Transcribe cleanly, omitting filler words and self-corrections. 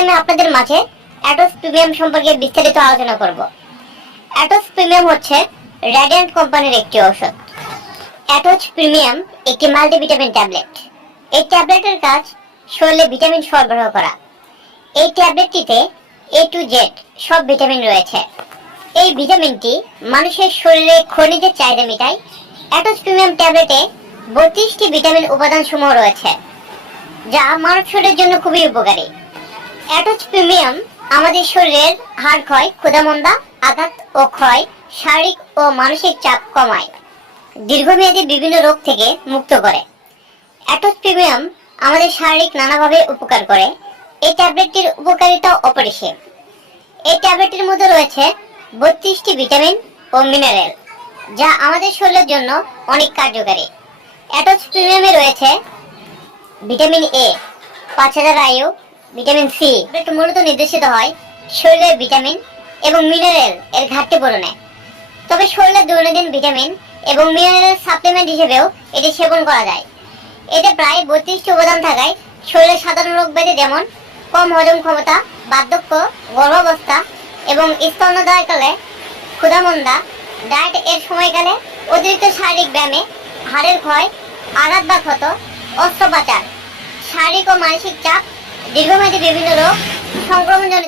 আমি আপনাদের মাঝে অ্যাটোস প্রিমিয়াম সম্পর্কে বিস্তারিত আলোচনা করব। অ্যাটোস প্রিমিয়াম হচ্ছে রেডিয়েন্ট কোম্পানির একটি ঔষধ। অ্যাটোস প্রিমিয়াম একটি মাল্টিভিটামিন ট্যাবলেট। এই ট্যাবলেটের কাজ শরীরে ভিটামিন সরবরাহ করা। এই ট্যাবলেটটিতে A to Z সব ভিটামিন রয়েছে। এই ভিটামিনটি মানুষের শরীরে খনিজের চাহিদা মেটায়। অ্যাটোস প্রিমিয়াম ট্যাবলেটে 32টি ভিটামিন উপাদান সমূহ রয়েছে, যা মানব শরীরের জন্য খুবই উপকারী। অ্যাটোস প্রিমিয়াম আমাদের শরীরের হাড় ক্ষয়, ক্ষুধামন্দা, আঘাত ও ক্ষয়, শারীরিক ও মানসিক চাপ কমায়, দীর্ঘমেয়াদী বিভিন্ন রোগ থেকে মুক্ত করে। অ্যাটোস প্রিমিয়াম আমাদের শারীরিক নানাভাবে উপকার করে। এই ট্যাবলেটটির উপকারিতা অপরিসীম। এই ট্যাবলেটের মধ্যে রয়েছে 32টি ভিটামিন ও মিনারেল, যা আমাদের শরীরের জন্য অনেক কার্যকারী। অ্যাটোস প্রিমিয়ামে রয়েছে vitamin A 5000 IU, vitamin C। এটি মূলত নির্দেশিত হয় শরীরের ভিটামিন এবং মিনারেল এর ঘাটতি পূরণে। তবে শরীরের দৈনন্দিন ভিটামিন এবং মিনারেল সাপ্লিমেন্ট হিসেবেও এটি সেবন করা যায়। এতে প্রায় 32টি উপাদান থাকায় শরীরের সাধারণ রোগ ব্যাধি যেমন কম হজম ক্ষমতা, বার্ধক্য, গর্ভাবস্থা এবং স্তন্যদায়কালে, ক্ষুধামন্দা, ডায়েট এর সময়কালে, অতিরিক্ত শারীরিক ব্যায়ামে, হাড়ের ক্ষয়, আঘাত বা ক্ষত, অস্ত্রোপচার, শারীরিক ও মানসিক চাপ, দীর্ঘমেয়াদী বিভিন্ন রোগ, সংক্রমণজনিত